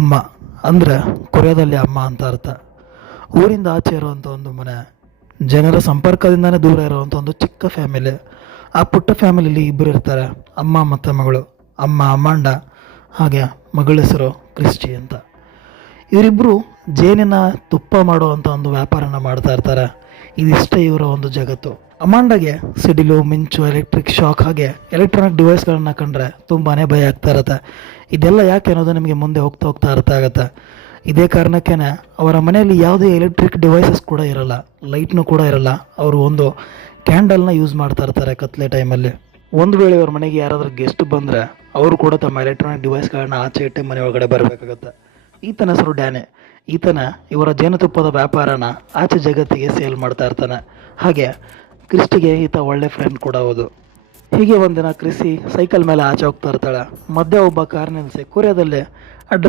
Comma ಅಂದರೆ ಕೊರಿಯಾದಲ್ಲಿ ಅಮ್ಮ ಅಂತ ಅರ್ಥ. ಊರಿಂದ ಆಚೆ ಇರುವಂಥ ಒಂದು ಮನೆ, ಜನರ ಸಂಪರ್ಕದಿಂದನೇ ದೂರ ಇರುವಂಥ ಒಂದು ಚಿಕ್ಕ ಫ್ಯಾಮಿಲಿ. ಆ ಪುಟ್ಟ ಫ್ಯಾಮಿಲಿಲಿ ಇಬ್ಬರು ಇರ್ತಾರೆ, ಅಮ್ಮ ಮತ್ತು ಮಗಳು. ಅಮ್ಮ ಅಮ್ಮಾಂಡ, ಹಾಗೆ ಮಗಳ ಹೆಸರು ಕ್ರಿಸ್ಟಿ ಅಂತ. ಇವರಿಬ್ಬರು ಜೇನಿನ ತುಪ್ಪ ಮಾಡುವಂಥ ಒಂದು ವ್ಯಾಪಾರನ ಮಾಡ್ತಾ ಇರ್ತಾರೆ. ಇದಿಷ್ಟೇ ಇವರ ಒಂದು ಜಗತ್ತು. ಅಮಾಂಡಗೆ ಸಿಡಿಲು, ಮಿಂಚು, ಎಲೆಕ್ಟ್ರಿಕ್ ಶಾಕ್ ಹಾಗೆ ಎಲೆಕ್ಟ್ರಾನಿಕ್ ಡಿವೈಸ್ಗಳನ್ನ ಕಂಡ್ರೆ ತುಂಬಾ ಭಯ ಆಗ್ತಾ ಇರುತ್ತೆ. ಇದೆಲ್ಲ ಯಾಕೆ ಅನ್ನೋದು ನಿಮಗೆ ಮುಂದೆ ಹೋಗ್ತಾ ಹೋಗ್ತಾ ಅರ್ಥ ಆಗುತ್ತೆ. ಇದೇ ಕಾರಣಕ್ಕೇ ಅವರ ಮನೆಯಲ್ಲಿ ಯಾವುದೇ ಎಲೆಕ್ಟ್ರಿಕ್ ಡಿವೈಸಸ್ ಕೂಡ ಇರಲ್ಲ, ಲೈಟ್ನೂ ಕೂಡ ಇರಲ್ಲ. ಅವರು ಒಂದು ಕ್ಯಾಂಡಲ್ನ ಯೂಸ್ ಮಾಡ್ತಾ ಇರ್ತಾರೆ ಕತ್ಲೆ ಟೈಮಲ್ಲಿ. ಒಂದು ವೇಳೆ ಅವ್ರ ಮನೆಗೆ ಯಾರಾದರೂ ಗೆಸ್ಟ್ ಬಂದರೆ ಅವರು ಕೂಡ ತಮ್ಮ ಎಲೆಕ್ಟ್ರಾನಿಕ್ ಡಿವೈಸ್ಗಳನ್ನ ಆಚೆ ಇಟ್ಟು ಮನೆ ಒಳಗಡೆ ಬರಬೇಕಾಗತ್ತೆ. ಈತನ ಹೆಸರು ಡ್ಯಾನೆ. ಈತನ ಇವರ ಜೇನುತುಪ್ಪದ ವ್ಯಾಪಾರನ ಆಚೆ ಜಗತ್ತಿಗೆ ಸೇಲ್ ಮಾಡ್ತಾ ಇರ್ತಾನೆ. ಹಾಗೆ ಕ್ರಿಸ್ಟಿಗೆ ಈತ ಒಳ್ಳೆ ಫ್ರೆಂಡ್ ಕೂಡ ಹೌದು. ಹೀಗೆ ಒಂದಿನ ಕ್ರಿಸ್ಸಿ ಸೈಕಲ್ ಮೇಲೆ ಆಚೆ ಹೋಗ್ತಾ ಇರ್ತಾಳೆ. ಮಧ್ಯೆ ಒಬ್ಬ ಕಾರ್ ನಿಲ್ಲಿಸಿ ಕೊರಿಯಾದಲ್ಲಿ